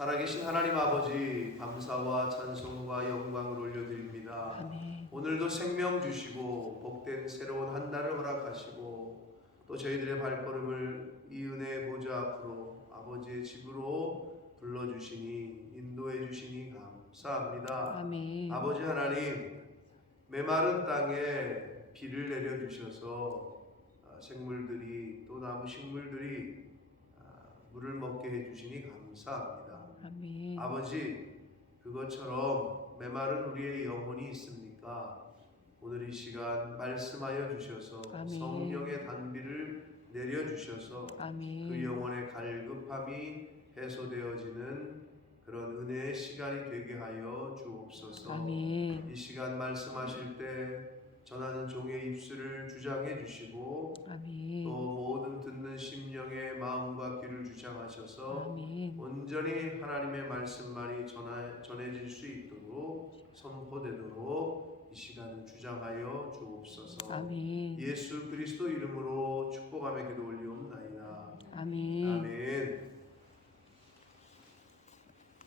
살아계신 하나님 아버지, 감사와 찬송과 영광을 올려드립니다. 아멘. 오늘도 생명 주시고 복된 새로운 한 달을 허락하시고 또 저희들의 발걸음을 이 은혜의 보좌 앞으로 아버지의 집으로 불러주시니 인도해 주시니 감사합니다. 아멘. 아버지 하나님, 메마른 땅에 비를 내려주셔서 생물들이 또 나무 식물들이 물을 먹게 해주시니 감사합니다. 아멘. 아버지, 그것처럼 메마른 우리의 영혼이 있습니까? 오늘 이 시간 말씀하여 주셔서 아멘. 성령의 단비를 내려주셔서 아멘. 그 영혼의 갈급함이 해소되어지는 그런 은혜의 시간이 되게 하여 주옵소서. 아멘. 이 시간 말씀하실 때 전하는 종의 입술을 주장해 주시고 아멘. 또 모든 듣는 심령의 마음과 귀를 주장하셔서 아멘. 온전히 하나님의 말씀만이 전해질 수 있도록 선포되도록 이 시간을 주장하여 주옵소서. 아멘. 예수 그리스도 이름으로 축복하며 기도 올리옵나이다. 아멘. 아멘.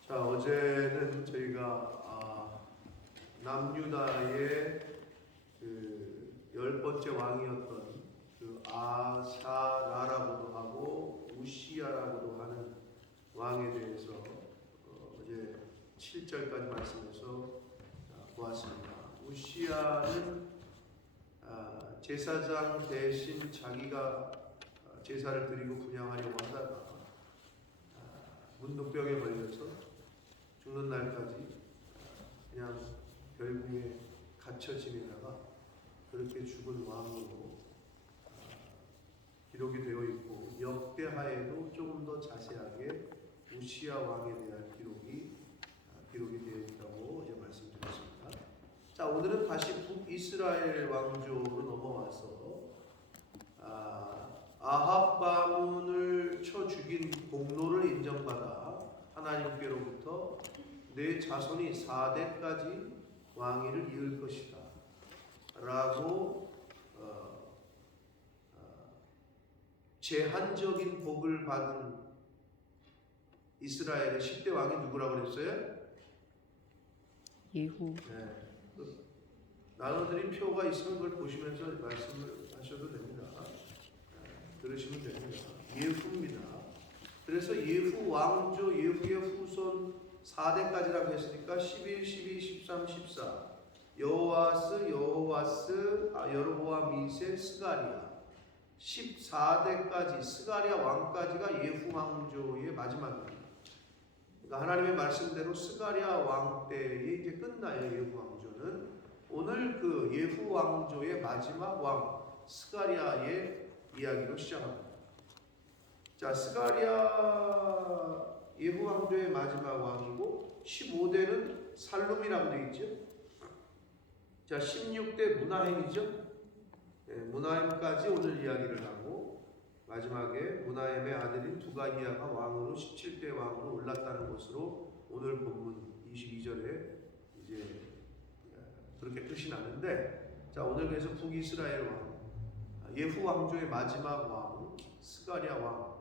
자, 어제는 저희가 남유다의 그 10번째 왕이었던 그 아사라라고도 하고 우시야라고도 하는 왕에 대해서 어제 7절까지 말씀에서 보았습니다. 우시야는 제사장 대신 자기가 제사를 드리고 분향하려고 하다가 문둥병에 걸려서 죽는 날까지 그냥 별궁에 갇혀 지내다가 그렇게 죽은 왕으로 기록이 되어 있고, 역대하에도 조금 더 자세하게 우시야 왕에 대한 기록이 되어 있다고 어제 말씀드렸습니다. 자, 오늘은 다시 북이스라엘 왕조로 넘어와서 아합 가문을 쳐 죽인 공로를 인정받아 하나님께로부터 내 자손이 4대까지 왕위를 이을 것이다 라고 제한적인 복을 받은 이스라엘의 10대 왕이 누구라고 그랬어요? 예후. 네. 나눠드린 표가 있으면 그걸 보시면서 말씀을 하셔도 됩니다. 들으시면 됩니다. 예후입니다. 그래서 예후 왕조, 예후의 후손 4대까지라고 했으니까 11, 12, 13, 14 여호와스, 여로보암 2세, 스가랴 14대까지 스가랴 왕까지가 예후 왕조의 마지막입니다. 그러니까 하나님의 말씀대로 스가랴 왕 때에 이제 끝나요. 예후 왕조는 오늘 그 예후 왕조의 마지막 왕 스가랴의 이야기로 시작합니다. 자, 스가랴 예후 왕조의 마지막 왕이고 15대는 살룸이라고 되어 있죠. 자, 16대 무나헴이죠. 네, 무나헴까지 오늘 이야기를 하고 마지막에 무나헴의 아들인 두가이아가 왕으로 17대 왕으로 올랐다는 것으로 오늘 본문 22절에 이제 그렇게 끝이 나는데, 자, 오늘 그래서 북이스라엘 왕 예후 왕조의 마지막 왕 스가랴 왕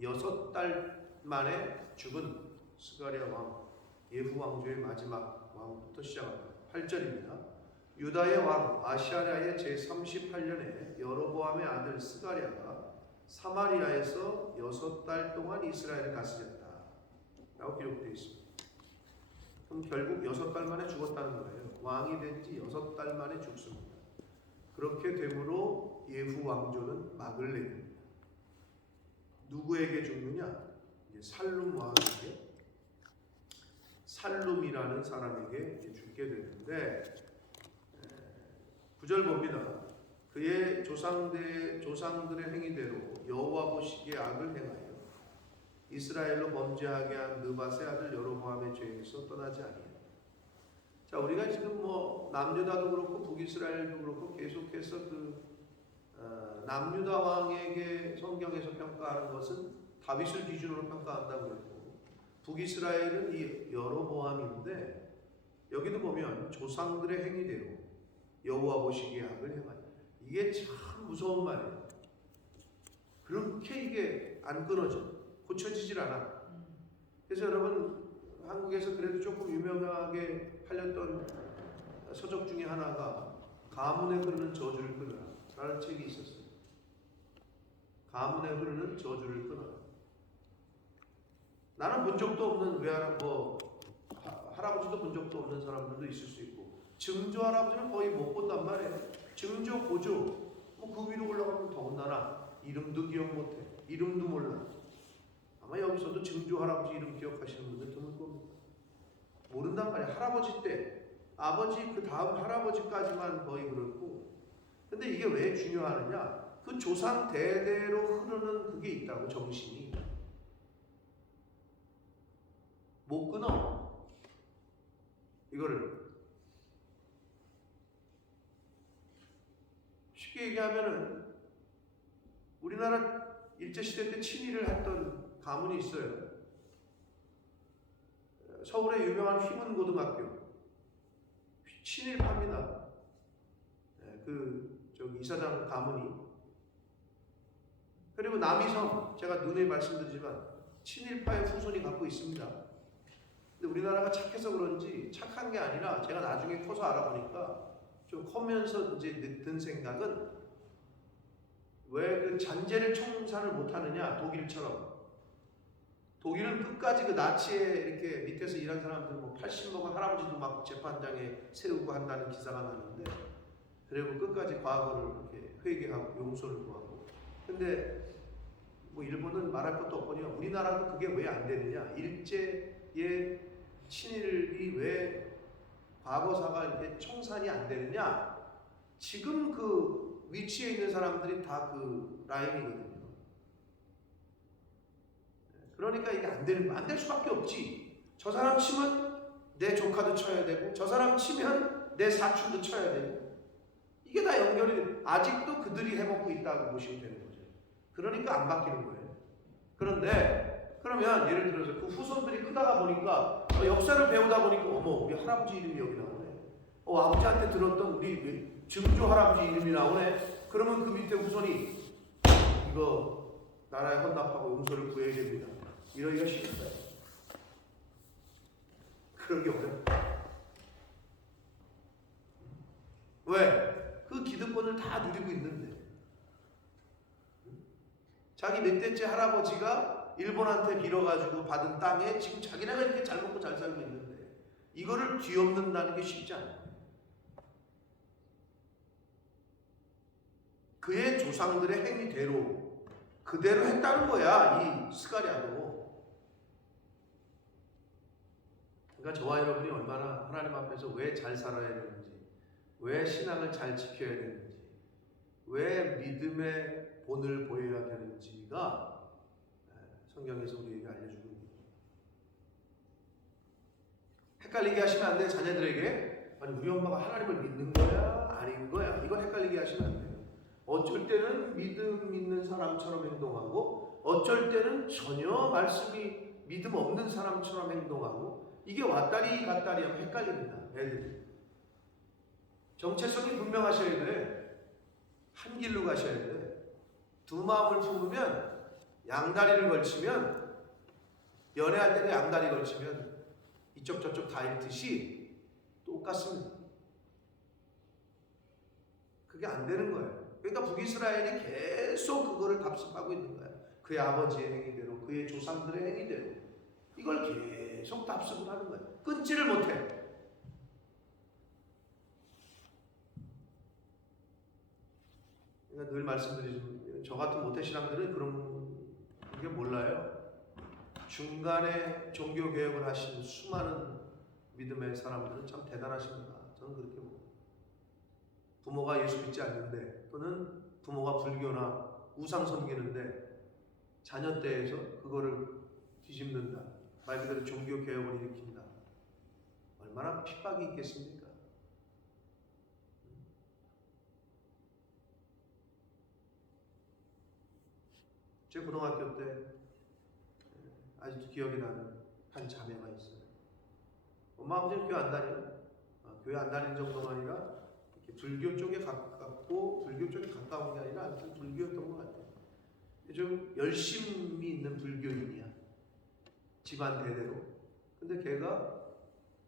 6달 만에 죽은 스가랴 왕 예후 왕조의 마지막 왕부터 시작합니다. 8절입니다. 유다의 왕 아시아랴의 제38년에 여로보암의 아들 스가랴가 사마리아에서 6달 동안 이스라엘을 다스렸다 라고 기록되어 있습니다. 그럼 결국 6달 만에 죽었다는 거예요. 왕이 된 지 6달 만에 죽습니다. 그렇게 되므로 예후 왕조는 막을 내립니다. 누구에게 죽느냐? 살룸 왕에게, 살룸이라는 사람에게 죽게 되는데 9절 봅니다. 그의 조상들의 행위대로 여호와 보시기에 악을 행하여 이스라엘로 범죄하게 한 느밧의 아들 여로보암의 죄에서 떠나지 아니하였다. 자, 우리가 지금 남유다도 그렇고 북이스라엘도 그렇고 계속해서 남유다 왕에게 성경에서 평가하는 것은 다윗을 기준으로 평가한다고 했고, 북이스라엘은 이 여로보암인데 여기도 보면 조상들의 행위대로 여호와 보시기에 악을 행하여. 이게 참 무서운 말이에요. 그렇게 이게 안 끊어져, 고쳐지질 않아. 그래서 여러분, 한국에서 그래도 조금 유명하게 팔렸던 서적 중에 하나가 가문에 흐르는 저주를 끊어라 라는 책이 있었어요. 가문에 흐르는 저주를 끊어라. 나는 본 적도 없는 할아버지도 본 적도 없는 사람들도 있을 수 있고, 증조 할아버지는 거의 못 본단 말이에요. 증조, 고조, 그 위로 올라가면 더군다나 이름도 기억 못해. 이름도 몰라. 아마 여기서도 증조 할아버지 이름 기억하시는 분들 드물 겁니다. 모른단 말이야. 할아버지 때, 아버지 그 다음 할아버지까지만 거의 그렇고. 근데 이게 왜 중요하느냐? 그 조상 대대로 흐르는 그게 있다고, 정신이. 못 끊어. 이거를. 쉽게 얘기하면은 우리나라 일제시대 때 친일을 했던 가문이 있어요. 서울의 유명한 휘문고등학교. 친일파입니다. 이사장 가문이. 그리고 남이섬, 제가 누누이 말씀드리지만 친일파의 후손이 갖고 있습니다. 근데 우리나라가 착해서 그런지, 착한 게 아니라 제가 나중에 커서 알아보니까 좀 커면서 이제 든 생각은, 왜 그 잔재를 청산을 못하느냐, 독일처럼. 독일은 끝까지 그 나치에 이렇게 밑에서 일한 사람들, 80 먹은 할아버지도 막 재판장에 세우고 한다는 기사가 나는데, 그리고 끝까지 과거를 이렇게 회개하고 용서를 구하고. 근데 일본은 말할 것도 없거니와 우리나라도 그게 왜 안 되느냐? 일제의 친일이 왜 과거사가 이렇게 청산이 안 되느냐? 지금 그 위치에 있는 사람들이 다 그 라인이거든요. 그러니까 이게 안 될 수밖에 없지. 저 사람 치면 내 조카도 쳐야 되고, 저 사람 치면 내 사촌도 쳐야 되고, 이게 다 연결이, 아직도 그들이 해먹고 있다고 보시면 되는 거죠. 그러니까 안 바뀌는 거예요. 그런데 그러면 예를 들어서 그 후손들이 크다가 보니까, 역사를 배우다 보니까, 어머, 우리 할아버지 이름이 여기 나오네. 아버지한테 들었던 우리 증조 할아버지 이름이 나오네. 그러면 그 밑에 후손이 이거 나라에 헌납하고 용서를 구해야 됩니다. 이러기가 쉽겠어요. 그러기 어렵다. 왜? 그 기득권을 다 누리고 있는데. 자기 몇 대째 할아버지가 일본한테 빌어가지고 받은 땅에 지금 자기네가 이렇게 잘 먹고 잘 살고 있는데, 이거를 뒤엎는다는 게 쉽지 않아요. 그의 조상들의 행위대로 그대로 했다는 거야, 이 스가랴도. 그러니까 저와 여러분이 얼마나 하나님 앞에서 왜 잘 살아야 되는지, 왜 신앙을 잘 지켜야 되는지, 왜 믿음의 본을 보여야 되는지가 성경에서 우리에게 알려주고 있습니다. 헷갈리게 하시면 안 돼요. 자녀들에게. 아니, 우리 엄마가 하나님을 믿는 거야? 아닌 거야? 이건 헷갈리게 하시면 안 돼요. 어쩔 때는 믿음 있는 사람처럼 행동하고, 어쩔 때는 전혀 말씀이 믿음 없는 사람처럼 행동하고, 이게 왔다리 갔다리 하면 헷갈립니다, 애들이. 정체성이 분명하셔야 돼. 한 길로 가셔야 돼. 두 마음을 품으면, 양다리를 걸치면, 연애할 때도 양다리 걸치면 이쪽 저쪽 다 잃듯이 똑같습니다. 그게 안 되는 거예요. 그러니까 북이스라엘이 계속 그거를 답습하고 있는 거예요. 그의 아버지의 행위대로, 그의 조상들의 행위대로 이걸 계속 답습을 하는 거예요. 끊지를 못해. 그러니까 늘 말씀드리지만, 저 같은 모태신앙들은 그런 게 몰라요. 중간에 종교개혁을 하신 수많은 믿음의 사람들은 참 대단하십니다. 저는 그렇게 봅니다. 부모가 예수 믿지 않는데, 또는 부모가 불교나 우상 섬기는데 자녀 때에서 그거를 뒤집는다. 말 그대로 종교개혁을 일으킨다. 얼마나 핍박이 있겠습니까? 제 고등학교 때 아직도 기억이 나는 한 자매가 있어요. 엄마 아버지는 교회 안 다녀요. 교회 안 다니는 정도가 아니라 불교 쪽에 가깝고, 불교 쪽에 가까운 게 아니라 아무튼 불교였던 것 같아요. 좀 열심히 있는 불교인이야. 집안 대대로. 근데 걔가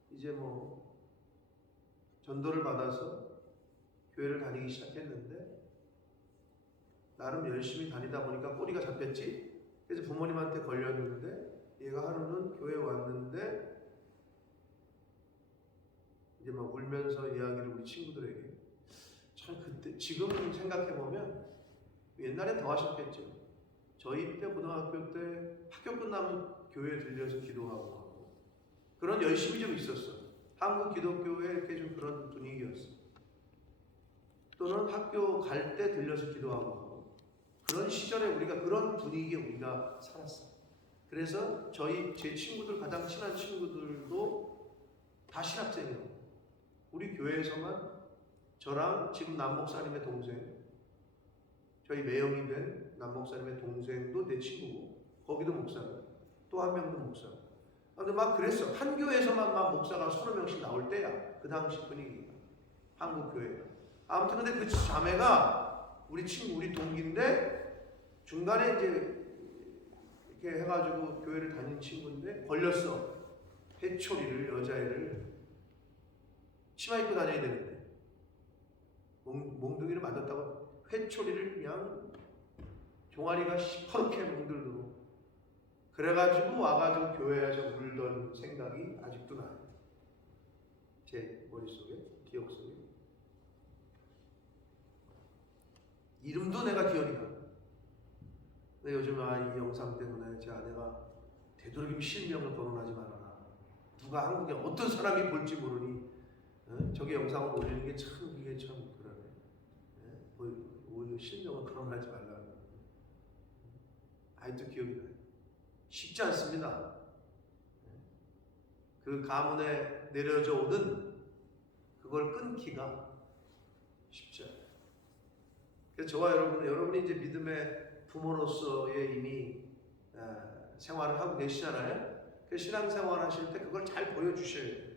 이제 뭐 전도를 받아서 교회를 다니기 시작했는데 나름 열심히 다니다 보니까 꼬리가 잡혔지. 그래서 부모님한테 걸렸는데 얘가 하루는 교회에 왔는데 이제 막 울면서 이야기를 우리 친구들에게, 참 그때 지금 생각해 보면 옛날엔 더 하셨겠죠. 저희 때 고등학교 때 학교 끝나면 교회에 들려서 기도하고 하고 그런 열심이 좀 있었어. 한국 기독교에 이렇게 좀 그런 분위기였어. 또는 학교 갈 때 들려서 기도하고 하고 그런 시절에 우리가 그런 분위기에 우리가 살았어. 그래서 제 친구들, 가장 친한 친구들도 다 신학생이에요. 우리 교회에서만 저랑 지금 남 목사님의 동생, 저희 매형이 된 남 목사님의 동생도 내 친구고 거기도 목사고 또 한 명도 목사고. 근데 막 그랬어. 한 교회에서만 막 목사가 30명씩 나올 때야. 그 당시 분위기가 한국 교회가. 아무튼 근데 그 자매가 우리 친구, 우리 동기인데 중간에 이제 이렇게 해가지고 교회를 다닌 친구인데 걸렸어. 회초리를, 여자애를 치마 입고 다녀야 되는데 몽둥이를 맞았다고 회초리를 그냥 종아리가 시퍼렇게 몽들도록 그래가지고 와가지고 교회에서 울던 생각이 아직도 나요. 제 머릿속에, 기억 속에. 이름도 내가 기억이 나. 근데 요즘 이 영상 때문에 제 아내가 되도록이면 실명을 거론하지 말아라. 누가 한국에 어떤 사람이 볼지 모르니 저기 영상을 올리는 게 참 그게 참 그러네. 오히려 실명을 거론하지 말라. 아직도 기억이 나요. 쉽지 않습니다. 그 가문에 내려져 오는 그걸 끊기가 쉽지 않아요. 그래서 저와 여러분이 이제 믿음의 부모로서의 이미 생활을 하고 계시잖아요. 그 신앙생활 하실 때 그걸 잘 보여주셔야 돼요.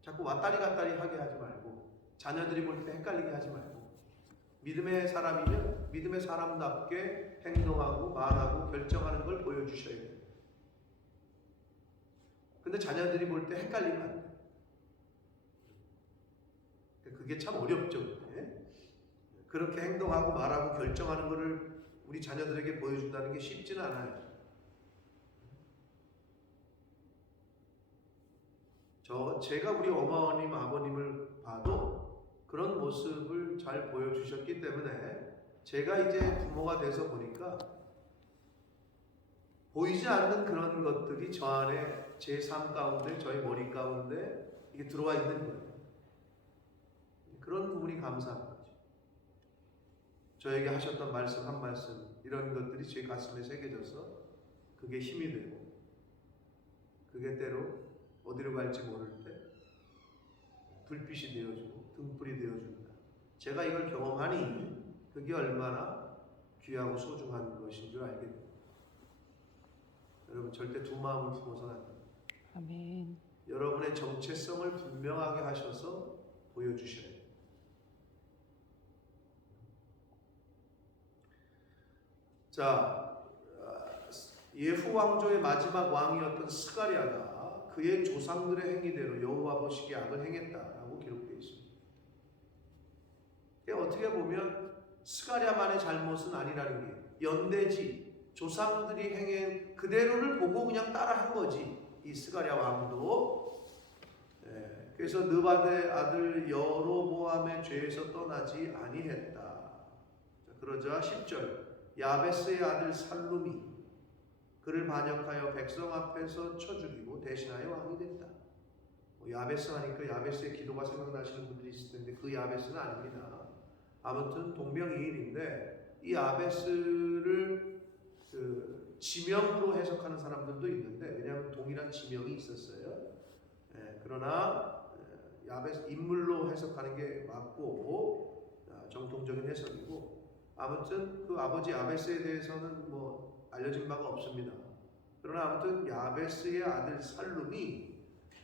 자꾸 왔다리 갔다리 하게 하지 말고 자녀들이 볼 때 헷갈리게 하지 말고 믿음의 사람이면 믿음의 사람답게 행동하고 말하고 결정하는 걸 보여주셔야 돼요. 근데 자녀들이 볼 때 헷갈리면 안 돼요. 그게 참 어렵죠. 그렇게 행동하고 말하고 결정하는 것을 우리 자녀들에게 보여준다는 게 쉽지는 않아요. 제가 우리 어머님, 아버님을 봐도 그런 모습을 잘 보여주셨기 때문에 제가 이제 부모가 돼서 보니까 보이지 않는 그런 것들이 저 안에 제 삶 가운데, 저의 머리 가운데 이게 들어와 있는 거예요. 그런 부분이 감사한 거죠. 저에게 하셨던 말씀 한 말씀, 이런 것들이 제 가슴에 새겨져서 그게 힘이 되고 그게 때로 어디로 갈지 모를 때 불빛이 되어주고 등불이 되어준다. 제가 이걸 경험하니 그게 얼마나 귀하고 소중한 것인 줄 알게 됩니다. 여러분 절대 두 마음을 품어서는 안 됩니다. 아멘. 여러분의 정체성을 분명하게 하셔서 보여주셔야 돼요. 자, 예후 왕조의 마지막 왕이었던 스가랴가 그의 조상들의 행위대로 여호와 보시기에 악을 행했다라고 기록되어 있습니다. 어떻게 보면 스가랴만의 잘못은 아니라는 게 연대지 조상들이 행한 그대로를 보고 그냥 따라한 거지. 이 스가랴 왕도. 그래서 느바데 아들 여로보암의 죄에서 떠나지 아니했다. 그러자 10절 야베스의 아들 살룸이 그를 반역하여 백성 앞에서 쳐 죽이고 대신하여 왕이 됐다. 야베스 하니까 야베스의 기도가 생각나시는 분들이 있을 텐데 그 야베스는 아닙니다. 아무튼 동명이인인데 이 야베스를 지명으로 해석하는 사람들도 있는데 왜냐하면 동일한 지명이 있었어요. 그러나 야베스 인물로 해석하는 게 맞고 정통적인 해석이고 아무튼 그 아버지 야베스에 대해서는 뭐 알려진 바가 없습니다. 그러나 아무튼 야베스의 아들 살룸이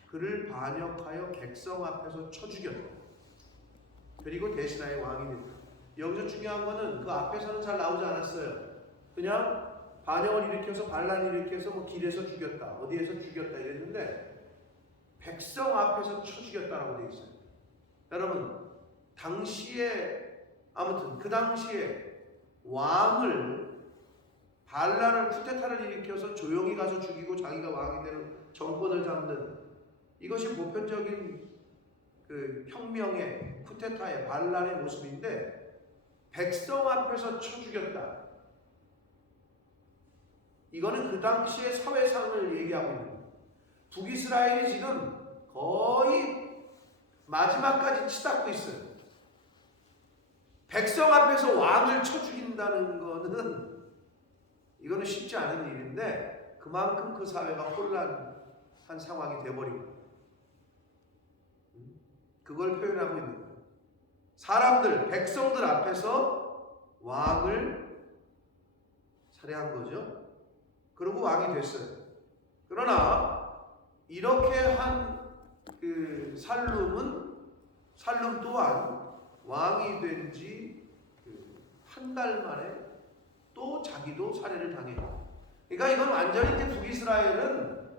그를 반역하여 백성 앞에서 쳐 죽였다. 그리고 대신하여 왕이 됐다. 여기서 중요한 거는 그 앞에서는 잘 나오지 않았어요. 그냥 반역을 일으켜서 반란을 일으켜서 뭐 길에서 죽였다, 어디에서 죽였다 이랬는데 백성 앞에서 쳐 죽였다라고 되어 있어요. 여러분, 당시에 아무튼 그 당시에 왕을 반란을 쿠데타를 일으켜서 조용히 가서 죽이고 자기가 왕이 되는 정권을 잡는 이것이 보편적인 그 혁명의 쿠데타의 반란의 모습인데 백성 앞에서 쳐 죽였다. 이거는 그 당시의 사회상을 얘기하고 있는 거예요. 북이스라엘이 지금 거의 마지막까지 치닫고 있어요. 백성 앞에서 왕을 쳐 죽인다는 거는 이거는 쉽지 않은 일인데 그만큼 그 사회가 혼란한 상황이 되어버린 거예요. 그걸 표현하고 있는 거예요. 사람들, 백성들 앞에서 왕을 살해한 거죠. 그리고 왕이 됐어요. 그러나 이렇게 한 그 살룸 또한 왕이 된 지 한 달 만에 또 자기도 살해를 당해요. 그러니까 이건 완전히 이제 북이스라엘은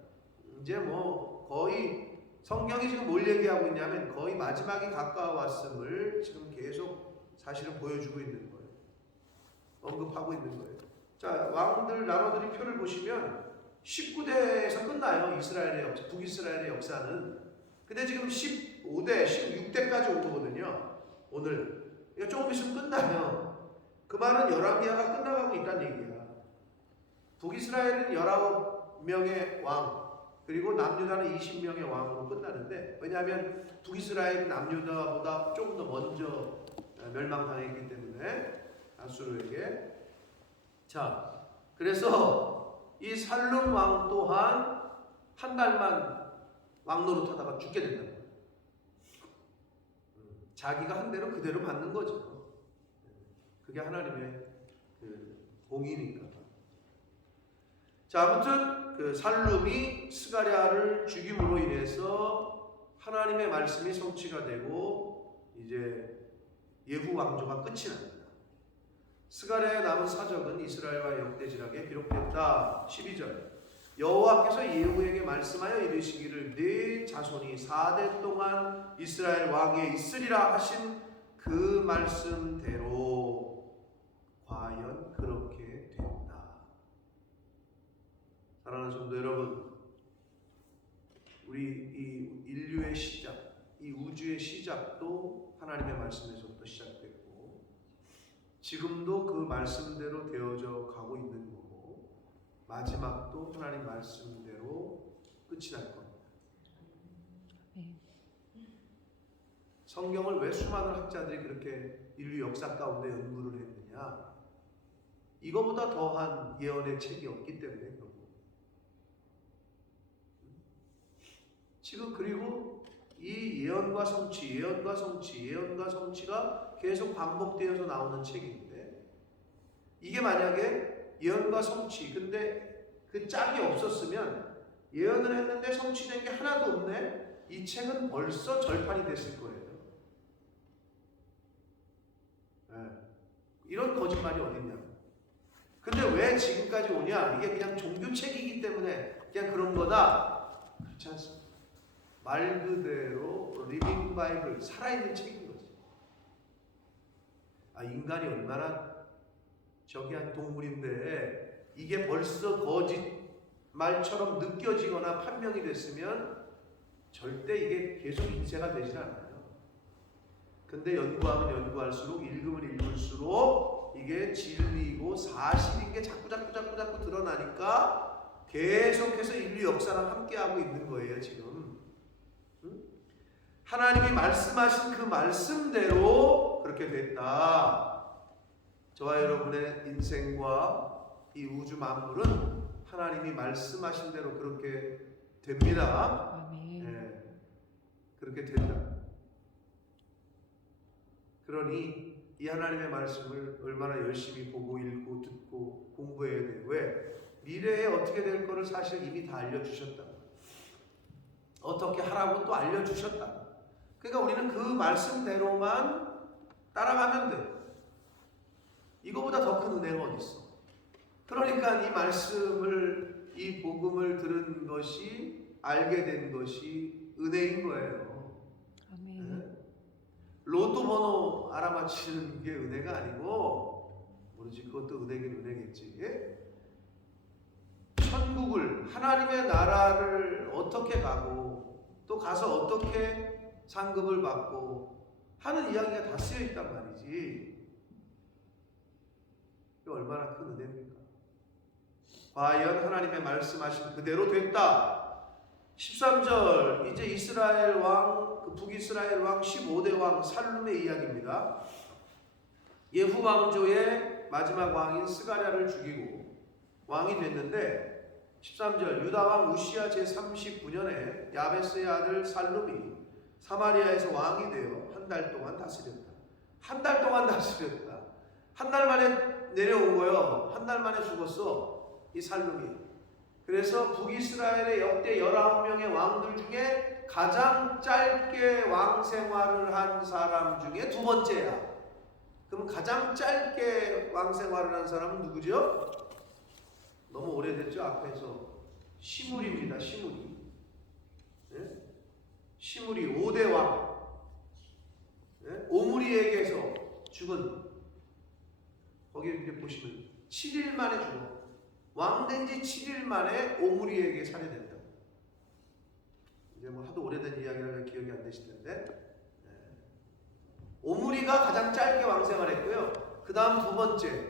이제 뭐 거의 성경이 지금 뭘 얘기하고 있냐면 거의 마지막이 가까워왔음을 지금 계속 사실은 보여주고 있는 거예요. 언급하고 있는 거예요. 자, 왕들 나라들이 표를 보시면 19대에서 끝나요. 북이스라엘의 역사는. 근데 지금 15대, 16대까지 온 거거든요. 오늘. 그러니까 조금 있으면 끝나요. 그 말은 열왕기하가 끝나가고 있다는 얘기야. 북이스라엘은 19명의 왕, 그리고 남유다는 20명의 왕으로 끝나는데, 왜냐하면 북이스라엘은 남유다보다 조금 더 먼저 멸망당했기 때문에 아수르에게. 자, 그래서 이 살룸 왕 또한 한 달만 왕 노릇하다가 죽게 된다. 자기가 한 대로 그대로 받는 거죠. 그게 하나님의 공이니까. 자, 아무튼 그 살룸이 스가랴를 죽임으로 인해서 하나님의 말씀이 성취가 되고 이제 예후 왕조가 끝이 납니다. 스가랴에 남은 사적은 이스라엘과 역대지락에 기록됐다. 12절. 여호와께서 예후에게 말씀하여 이르시기를 네 자손이 4대 동안 이스라엘 왕위에 있으리라 하신 그 말씀대로 과연 그렇게 됐다. 사랑하는 성도 여러분, 우리 이 인류의 시작, 이 우주의 시작도 하나님의 말씀에서부터 시작됐고 지금도 그 말씀대로 되어져 가고 있는 거고 마지막도 하나님 말씀대로 끝이 날 겁니다. 성경을 왜 수많은 학자들이 그렇게 인류 역사 가운데 연구를 했느냐? 이거보다 더한 예언의 책이 없기 때문에 그런 거예요. 지금 그리고 이 예언과 성취, 예언과 성취, 예언과 성취가 계속 반복되어서 나오는 책인데 이게 만약에 예언과 성취, 근데 그 짝이 없었으면 예언을 했는데 성취된 게 하나도 없네? 이 책은 벌써 절판이 됐을 거예요. 네. 이런 거짓말이 어딨냐? 근데 왜 지금까지 오냐? 이게 그냥 종교책이기 때문에 그냥 그런 거다? 그렇지 않습니다. 말 그대로 리빙 바이블, 살아있는 책인 거지. 아, 인간이 얼마나 저기한 동물인데 이게 벌써 거짓말처럼 느껴지거나 판명이 됐으면 절대 이게 계속 인쇄가 되질 않아요. 근데 연구하면 연구할수록 읽으면 읽을수록 이게 진리고 사실인 게 자꾸 드러나니까 계속해서 인류 역사랑 함께하고 있는 거예요 지금. 응? 하나님이 말씀하신 그 말씀대로 그렇게 됐다. 저와 여러분의 인생과 이 우주 만물은 하나님이 말씀하신 대로 그렇게 됩니다. 네, 그렇게 된다. 그러니 이 하나님의 말씀을 얼마나 열심히 보고 읽고 듣고 공부해야 돼요. 왜? 미래에 어떻게 될 거를 사실 이미 다 알려주셨다. 어떻게 하라고 또 알려주셨다. 그러니까 우리는 그 말씀대로만 따라가면 돼. 이거보다 더 큰 은혜가 어디 있어? 그러니까 이 말씀을, 이 복음을 들은 것이, 알게 된 것이 은혜인 거예요. 아멘. 로또 번호 알아맞히는 게 은혜가 아니고, 모르지, 그것도 은혜긴 은혜겠지. 천국을, 하나님의 나라를 어떻게 가고 또 가서 어떻게 상급을 받고 하는 이야기가 다 쓰여 있단 말이지. 이게 얼마나 큰 은혜입니까? 과연 하나님의 말씀하신 그대로 됐다. 13절, 이제 이스라엘 왕, 그 북이스라엘 왕 15대 왕 살룸의 이야기입니다. 예후 왕조의 마지막 왕인 스가랴를 죽이고 왕이 됐는데, 13절, 유다 왕 우시야 제39년에 야베스의 아들 살룸이 사마리아에서 왕이 되어 한 달 동안 다스렸다. 한 달 동안 다스렸다. 한 달 만에 내려온 거요. 한 달 만에 죽었어, 이 살룸이. 그래서 북이스라엘의 역대 19명의 왕들 중에 가장 짧게 왕 생활을 한 사람 중에 두 번째야. 그럼 가장 짧게 왕 생활을 한 사람은 누구죠? 너무 오래됐죠? 앞에서 시므리입니다. 시므리. 네? 시므리 5대 왕. 네? 오므리에게서 죽은, 거기 이렇게 보시면 7일 만에 죽어. 왕된 지 7일 만에 오므리에게 살해된다. 이제 뭐 하도 오래된 이야기라 기억이 안 되실 텐데, 네. 오므리가 가장 짧게 왕생활했고요. 그 다음 두 번째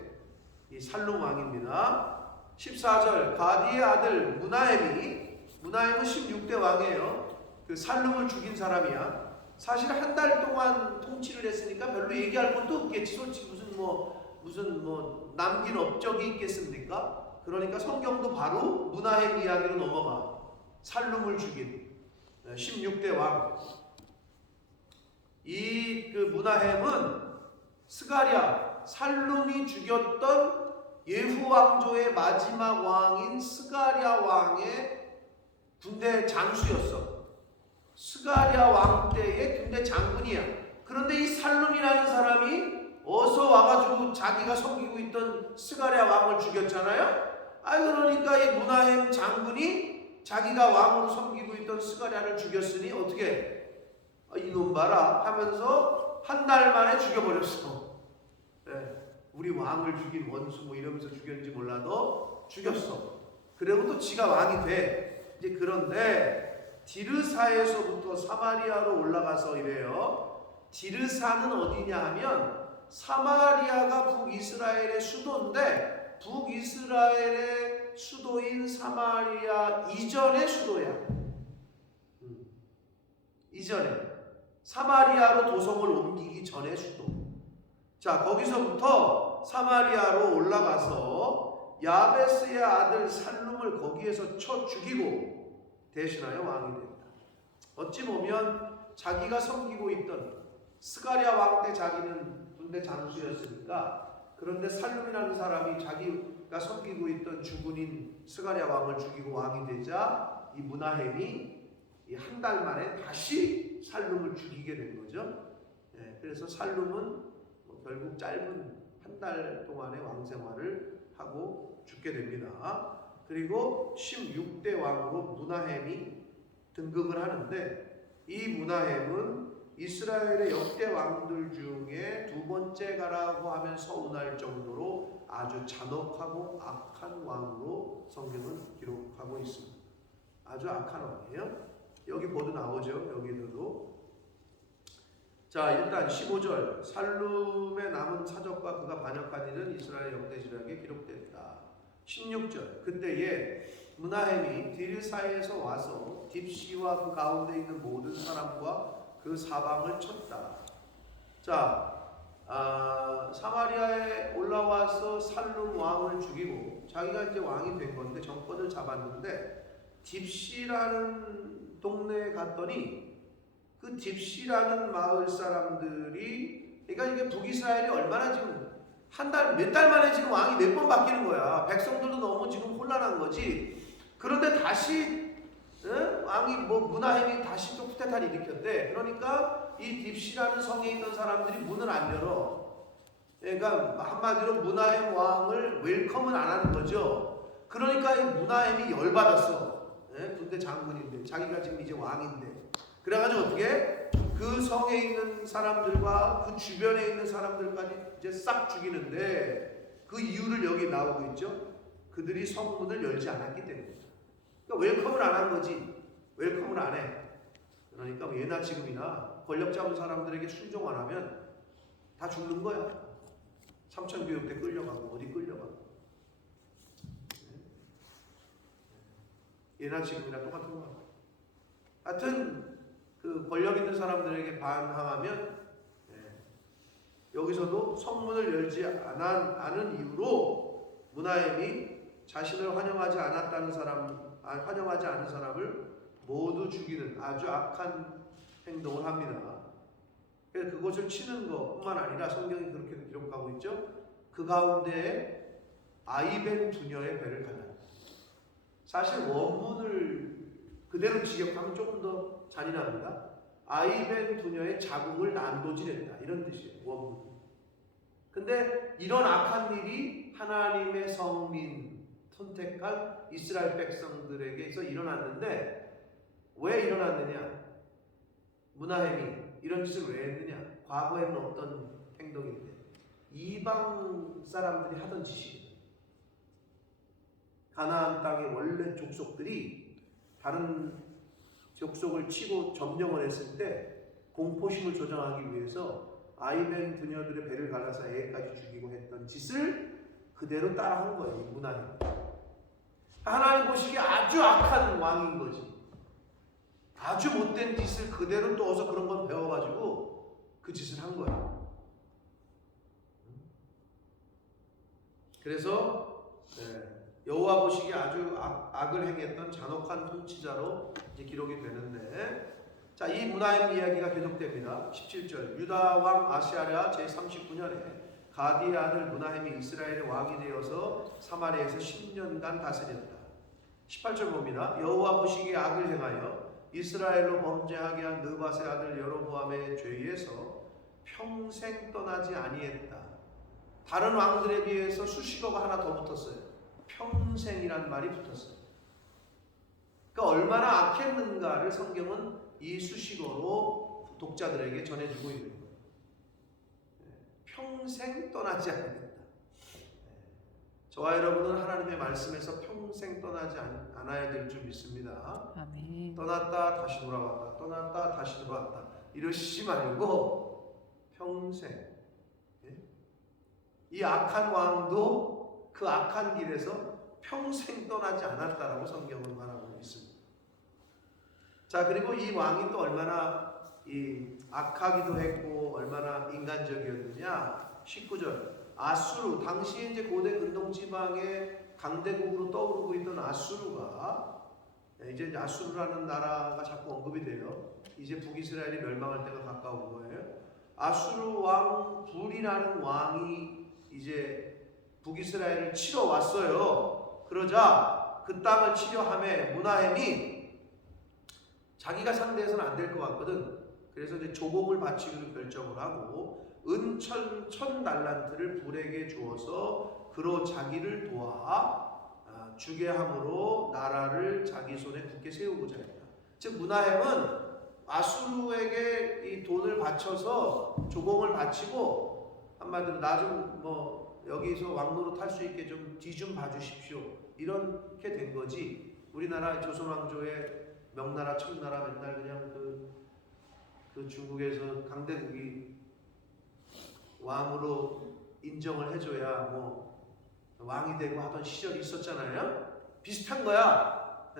이 살룸 왕입니다. 14절, 가디의 아들 무나헴은 16대 왕이에요. 그 살룸을 죽인 사람이야. 사실 한 달 동안 통치를 했으니까 별로 얘기할 것도 없겠지. 솔직히 무슨 남긴 업적이 있겠습니까? 그러니까 성경도 바로 무나헴 이야기로 넘어가. 살룸을 죽인 16대 왕. 이 그 무나헴은 스가랴, 살룸이 죽였던 예후 왕조의 마지막 왕인 스가랴 왕의 군대 장수였어. 스가랴 왕 때의 군대 장군이야. 그런데 이 살룸이라는 사람이 어서 와가지고 자기가 섬기고 있던 스가랴 왕을 죽였잖아요. 그러니까 이 무나헴 장군이 자기가 왕으로 섬기고 있던 스가랴를 죽였으니 어떻게, 이놈 봐라 하면서 한 달 만에 죽여버렸어. 네. 우리 왕을 죽인 원수 뭐 이러면서 죽였는지 몰라도 죽였어. 그리고 또 지가 왕이 돼. 이제 그런데 디르사에서부터 사마리아로 올라가서 이래요. 디르사는 어디냐 하면 사마리아가 북이스라엘의 수도인데 북이스라엘의 수도인 사마리아 이전의 수도야. 이전에 사마리아로 도성을 옮기기 전의 수도. 자, 거기서부터 사마리아로 올라가서 야베스의 아들 살룸을 거기에서 쳐 죽이고 대신하여 왕이 됩니다. 어찌 보면 자기가 섬기고 있던 스가랴 왕 때 자기는 군대 장수였으니까, 그런데 살룸이라는 사람이 자기가 섬기고 있던 주군인 스가랴 왕을 죽이고 왕이 되자 이 무나헴이 한 달 만에 다시 살룸을 죽이게 된 거죠. 그래서 살룸은 결국 짧은 한 달 동안의 왕 생활을 하고 죽게 됩니다. 그리고 16대 왕으로 무나헴이 등극을 하는데, 이 무나헴은 이스라엘의 역대 왕들 중에 두 번째가라고 하면 서운할 정도로 아주 잔혹하고 악한 왕으로 성경은 기록하고 있습니다. 아주 악한 왕이에요. 여기 보도 나오죠. 여기도. 자, 일단 15절, 살룸의 남은 사적과 그가 반역한 일은 이스라엘 역대지략에 기록됐다. 16절, 그때에 무나헴이 디르사에서 와서 딥시와 그 가운데 있는 모든 사람과 그 사방을 쳤다. 자, 사마리아에 올라와서 살룸 왕을 죽이고 자기가 이제 왕이 된 건데 정권을 잡았는데, 딥시라는 동네에 갔더니 그 딥시라는 마을 사람들이, 그러니까 이게 북이스라엘이 얼마나 지금 몇 달 만에 지금 왕이 몇 번 바뀌는 거야. 백성들도 너무 지금 혼란한 거지. 그런데 다시 왕이 무나헴이 다시 또 쿠데타를 일으켰대. 그러니까 이 딥시라는 성에 있는 사람들이 문을 안 열어. 그러니까 한마디로 문하햄 왕을 웰컴은 안 하는 거죠. 그러니까 이 문하햄이 열받았어. 군대 장군인데 자기가 지금 이제 왕인데. 그래가지고 어떻게 그 성에 있는 사람들과 그 주변에 있는 사람들까지 이제 싹 죽이는데 그 이유를 여기 나오고 있죠. 그들이 성문을 열지 않았기 때문이다. 그러니까 웰컴을 안 한 거지. 웰컴을 안 해. 그러니까 예나 지금이나 권력 잡은 사람들에게 순종 안 하면 다 죽는 거야. 삼천교육 때 끌려가고 어디 끌려가고. 예나 지금이나 똑같은 거야. 하여튼 그 권력 있는 사람들에게 반항하면 여기서도 성문을 열지 않은 이유로 문하햄이 자신을 환영하지 않은 사람을 모두 죽이는 아주 악한 행동을 합니다. 그래서 그것을 치는 것뿐만 아니라 성경이 그렇게 기록하고 있죠. 그 가운데 아이벤 두녀의 배를 갈랐다. 사실 원문을 그대로 직역하면 조금 더 잔인합니다. 아이벤 두녀의 자궁을 난도질했다. 이런 뜻이에요. 원문. 근데 이런 악한 일이 하나님의 성민 선택한 이스라엘 백성들에게서 일어났는데 왜 일어났느냐? 문하햄이 이런 짓을 왜 했느냐? 과거에는 어떤 행동인데 이방 사람들이 하던 짓이에요. 가나안 땅의 원래 족속들이 다른 족속을 치고 점령을 했을 때 공포심을 조장하기 위해서 아이벤 두녀들의 배를 갈라서 애까지 죽이고 했던 짓을 그대로 따라한 거예요. 이 문하햄. 하나님 보시기에 아주 악한 왕인 거지. 아주 못된 짓을 그대로 또 어서 그런 건 배워가지고 그 짓을 한 거야. 그래서 여호와 보시기에 아주 악을 행했던 잔혹한 통치자로 이제 기록이 되는데, 자, 이 문하햄 이야기가 계속됩니다. 17절 유다 왕 아시아랴 제39년에 가디의 아들 문하햄이 이스라엘의 왕이 되어서 사마리아에서 10년간 다스렸다. 18절 봅니다. 여호와 보시기에 악을 행하여 이스라엘로 범죄하게 한 느밧의 아들 여로보암의 죄에서 평생 떠나지 아니했다. 다른 왕들에 비해서 수식어가 하나 더 붙었어요. 평생이란 말이 붙었어요. 그러니까 얼마나 악했는가를 성경은 이 수식어로 독자들에게 전해주고 있는 거예요. 평생 떠나지 않겠다. 저와 여러분은 하나님의 말씀에서 평생 떠나지 않아야 될 줄 믿습니다. 아멘. 떠났다 다시 돌아왔다, 떠났다 다시 돌아왔다 이러시지 말고 평생. 이 악한 왕도 그 악한 길에서 평생 떠나지 않았다라고 성경은 말하고 있습니다. 자, 그리고 이 왕이 또 얼마나 악하기도 했고 얼마나 인간적이었느냐. 19절 아수르, 당시에 이제 고대 근동 지방의 강대국으로 떠오르고 있던 아수르가, 이제 아수르라는 나라가 자꾸 언급이 돼요. 이제 북이스라엘이 멸망할 때가 가까운 거예요. 아수르 왕 불이라는 왕이 이제 북이스라엘을 치러 왔어요. 그러자 그 땅을 치려 함에 문하햄이 자기가 상대해서는 안 될 것 같거든. 그래서 이제 조공을 바치기로 결정을 하고 은 1000달란트를 불에게 주어서 그로 자기를 도와 주게 함으로 나라를 자기 손에 굳게 세우고자 했다. 즉 문하햄은 아수르에게 이 돈을 바쳐서 조공을 바치고 한마디로 나 좀 뭐 여기서 왕노릇 할 수 있게 좀 뒤 좀 봐주십시오. 이렇게 된 거지. 우리나라 조선왕조의 명나라 청나라 맨날 그냥 그 중국에서 강대국이 왕으로 인정을 해줘야 뭐 왕이 되고 하던 시절이 있었잖아요. 비슷한 거야.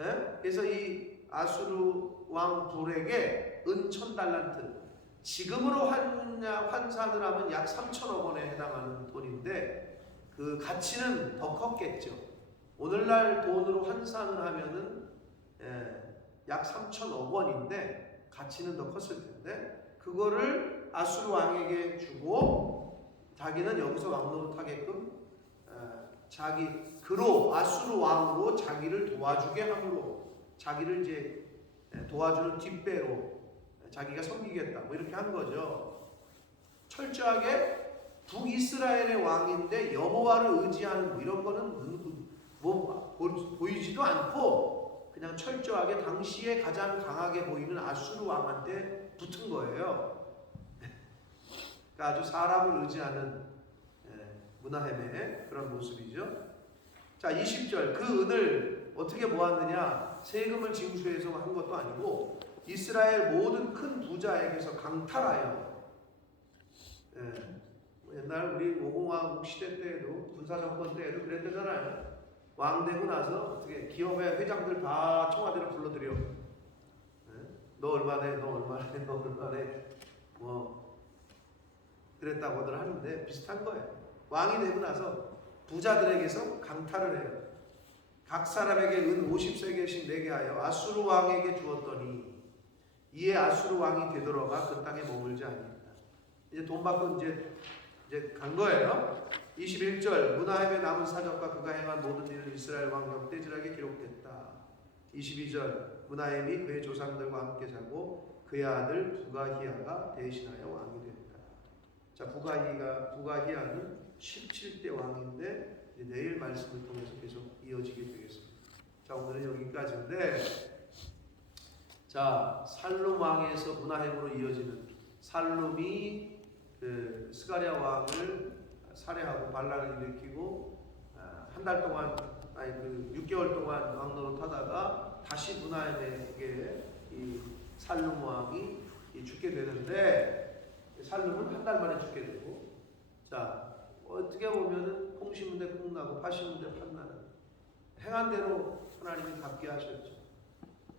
그래서 이 아수르 왕 불에게 은 1000달란트, 지금으로 환산을 하면 약 3천억 원에 해당하는 돈인데 그 가치는 더 컸겠죠. 오늘날 돈으로 환산을 하면은 약 3천억 원인데 가치는 더 컸을 텐데 그거를 아수르 왕에게 주고 자기는 여기서 왕노릇하게끔 그로 아수르 왕으로 자기를 도와주게 함으로 자기를 이제 도와주는 뒷배로 자기가 섬기겠다 뭐 이렇게 한 거죠. 철저하게 북이스라엘의 왕인데 여호와를 의지하는 뭐 이런 거는 뭐 보이지도 않고 그냥 철저하게 당시에 가장 강하게 보이는 아수르 왕한테 붙은 거예요. 그러니까 아주 사람을 의지하는 므나헴의 그런 모습이죠. 자, 20절 그 은을 어떻게 모았느냐? 세금을 징수해서 한 것도 아니고 이스라엘 모든 큰 부자에게서 강탈하여. 옛날 우리 오공화국 시대 때에도 군사정권 때에도 그랬잖아요. 왕 되고 나서 어떻게 기업의 회장들 다 청와대로 불러들여. 너 얼마네, 너 얼마네, 너 얼마네. 뭐 그랬다고들 하는데 비슷한 거예요. 왕이 되고 나서 부자들에게서 강탈을 해요. 각 사람에게 은 50세겔씩 내게 하여 아수르 왕에게 주었더니 이에 아수르 왕이 되돌아가 그 땅에 머물지 아니했다. 이제 돈 받고 이제 간 거예요. 21절 므나헴의 남은 사적과 그가 행한 모든 일을 이스라엘 왕 역대지락에 기록됐다. 22절 므나헴이 그의 조상들과 함께 자고 그의 아들 부가히야가 대신하여 왕이 됐다. 자, 부가히야는 17대 왕인데 내일 말씀을 통해서 계속 이어지게 되겠습니다. 자, 오늘은 여기까지인데, 자, 살룸 왕에서 므나헴으로 이어지는 살룸이 그 스가랴 왕을 살해하고 반란을 일으키고 한 달 동안 아니 6개월 동안 왕노릇 하다가 다시 므나헴에게 이 살룸 왕이 죽게 되는데, 살룸은 한 달 만에 죽게 되고, 자, 어떻게 보면은 콩 심은 데 콩 나고 팥 심은 데 팥 나는, 행한 대로 하나님이 갚게 하셨죠.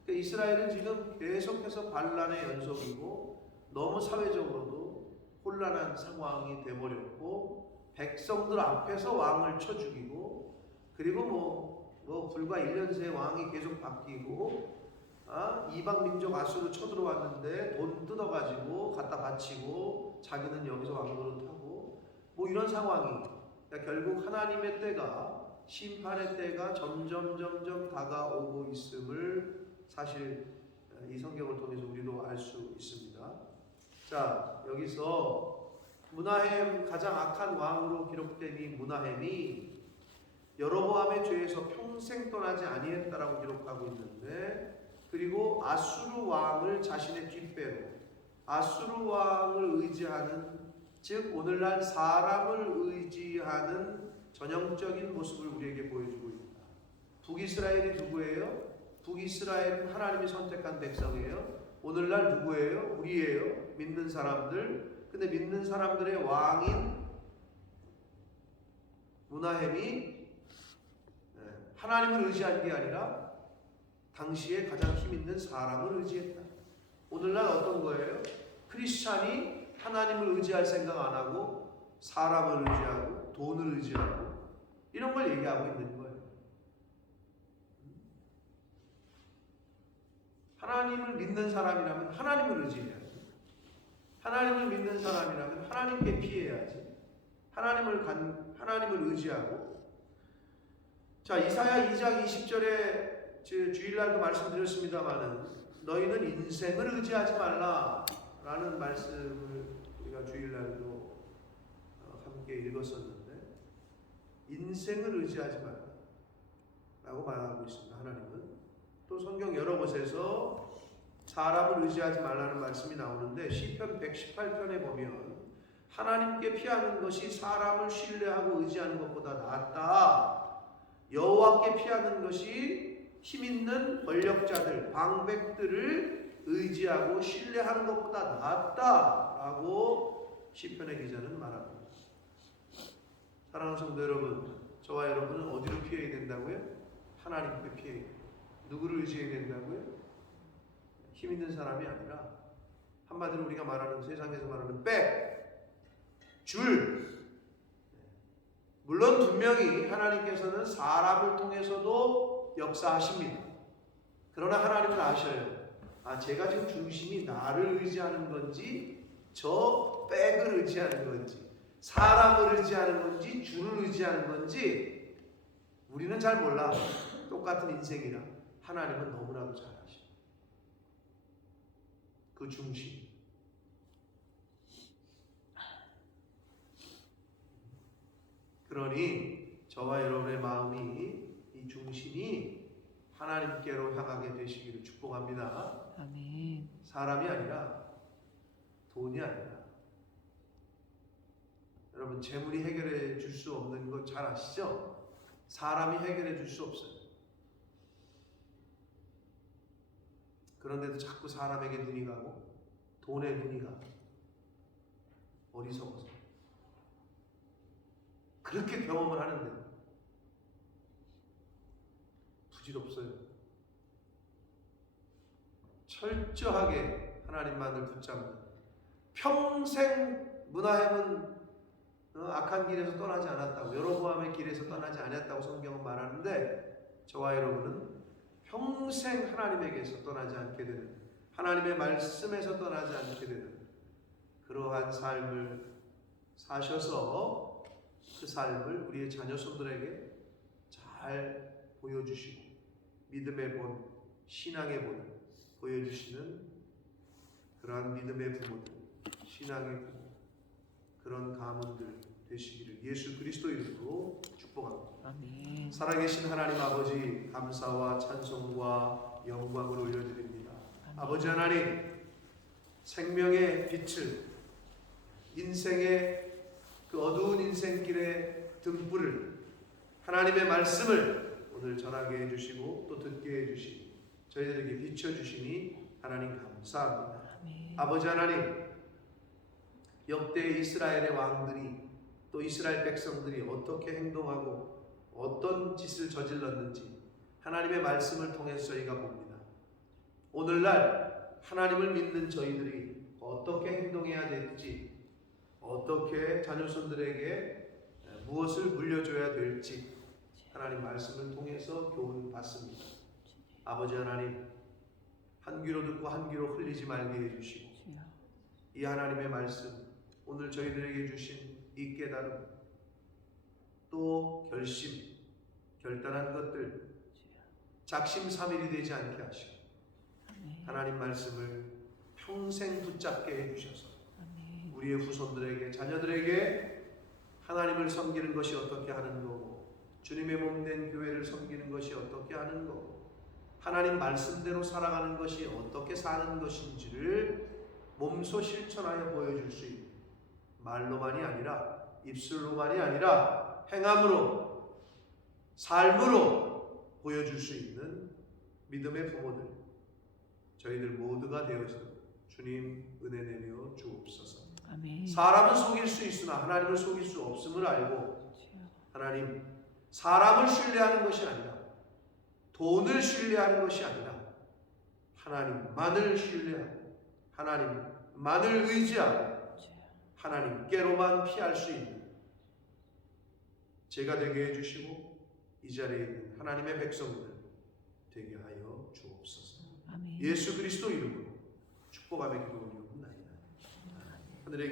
그러니까 이스라엘은 지금 계속해서 반란의 연속이고 너무 사회적으로도 혼란한 상황이 돼버렸고, 백성들 앞에서 왕을 쳐 죽이고, 그리고 뭐 불과 1년 새에 왕이 계속 바뀌고, 이방 민족 아수르 쳐들어왔는데 돈 뜯어가지고 갖다 바치고 자기는 여기서 왕노릇하고 뭐 이런 상황이, 그러니까 결국 하나님의 때가, 심판의 때가 점점 다가오고 있음을 사실 이 성경을 통해서 우리도 알 수 있습니다. 자, 여기서 므나헴 가장 악한 왕으로 기록된 이 므나헴이 여로보암의 죄에서 평생 떠나지 아니했다라고 기록하고 있는데, 그리고 아수르 왕을 자신의 뒷배로, 아수르 왕을 의지하는, 즉 오늘날 사람을 의지하는 전형적인 모습을 우리에게 보여주고 있다. 북이스라엘이 누구예요? 북이스라엘은 하나님이 선택한 백성이에요. 오늘날 누구예요? 우리예요. 믿는 사람들. 근데 믿는 사람들의 왕인 므나헴이 하나님을 의지한 게 아니라 당시에 가장 힘있는 사람을 의지했다. 오늘날 어떤 거예요? 크리스찬이 하나님을 의지할 생각 안 하고 사람을 의지하고 돈을 의지하고 이런 걸 얘기하고 있는 거예요. 하나님을 믿는 사람이라면 하나님을 의지해야지. 하나님을 믿는 사람이라면 하나님께 피해야지. 하나님을 의지하고. 자, 이사야 2장 20절에 주일날도 말씀드렸습니다마는 너희는 인생을 의지하지 말라라는 말씀을 우리가 주일날도 함께 읽었었는데, 인생을 의지하지 말라라고 말하고 있습니다. 하나님은 또 성경 여러 곳에서 사람을 의지하지 말라는 말씀이 나오는데, 시편 118편에 보면 하나님께 피하는 것이 사람을 신뢰하고 의지하는 것보다 낫다. 여호와께 피하는 것이 힘있는 권력자들, 방백들을 의지하고 신뢰하는 것보다 낫다라고 시편의 기자는 말합니다. 사랑하는 성도 여러분, 저와 여러분은 어디로 피해야 된다고요? 하나님께 피해야 돼요. 누구를 의지해야 된다고요? 힘있는 사람이 아니라, 한마디로 우리가 말하는, 세상에서 말하는 줄. 물론 분명히 하나님께서는 사람을 통해서도 역사하십니다. 그러나 하나님은 아셔요. 제가 지금 중심이 나를 의지하는 건지 저 백을 의지하는 건지 사람을 의지하는 건지 주를 의지하는 건지 우리는 잘 몰라. 똑같은 인생이라 하나님은 너무나도 잘 아셔. 그 중심. 그러니 저와 여러분의 마음이, 이 중심이 하나님께로 향하게 되시기를 축복합니다. 아멘. 사람이 아니라, 돈이 아니라. 여러분, 재물이 해결해 줄 수 없는 거 잘 아시죠? 사람이 해결해 줄 수 없어요. 그런데도 자꾸 사람에게 눈이 가고 돈에 눈이 가고, 어리석어서 그렇게 경험을 하는데 부질없어요. 철저하게 하나님만을 붙잡는, 평생 문하햄은 악한 길에서 떠나지 않았다고, 여로보암의 길에서 떠나지 않았다고 성경은 말하는데, 저와 여러분은 평생 하나님에게서 떠나지 않게 되는, 하나님의 말씀에서 떠나지 않게 되는 그러한 삶을 사셔서 그 삶을 우리의 자녀손들에게 잘 보여주시고, 믿음의 본, 신앙의 본을 보여주시는 그러한 믿음의 부모들, 신앙의 부모, 그런 가문들 되시기를 예수 그리스도 이름으로 축복합니다. 아멘. 살아계신 하나님 아버지, 감사와 찬송과 영광을 올려드립니다. 아버지 하나님, 생명의 빛을, 인생의 그 어두운 인생길의 등불을, 하나님의 말씀을 오늘 전하게 해주시고 또 듣게 해주시고 저희들에게 비춰주시니 하나님 감사합니다. 아멘. 아버지 하나님, 역대 이스라엘의 왕들이, 또 이스라엘 백성들이 어떻게 행동하고 어떤 짓을 저질렀는지 하나님의 말씀을 통해서 저희가 봅니다. 오늘날 하나님을 믿는 저희들이 어떻게 행동해야 될지, 어떻게 자녀손들에게 무엇을 물려줘야 될지 하나님 말씀을 통해서 교훈 받습니다. 아버지 하나님, 한 귀로 듣고 한 귀로 흘리지 말게 해주시고, 이 하나님의 말씀, 오늘 저희들에게 주신 이 깨달음, 또 결심, 결단한 것들 작심삼일이 되지 않게 하시고, 하나님 말씀을 평생 붙잡게 해주셔서 우리의 후손들에게, 자녀들에게 하나님을 섬기는 것이 어떻게 하는 거고, 주님의 몸된 교회를 섬기는 것이 어떻게 하는 거고, 하나님 말씀대로 살아가는 것이 어떻게 사는 것인지를 몸소 실천하여 보여줄 수 있는, 말로만이 아니라, 입술로만이 아니라 행함으로, 삶으로 보여줄 수 있는 믿음의 부모들, 저희들 모두가 되어서 주님 은혜 내려 주옵소서. 아멘. 사람은 속일 수 있으나 하나님을 속일 수 없음을 알고, 하나님, 사람을 신뢰하는 것이 아니라, 돈을 신뢰하는 것이 아니라 하나님만을 신뢰하고 하나님만을 의지하고 하나님께로만 피할 수 있는 제가 되게 해주시고, 이 자리에 있는 하나님의 백성들 되게 하여 주옵소서. 아멘. 예수 그리스도 이름으로 축복하며 기도하옵나이다. 하늘에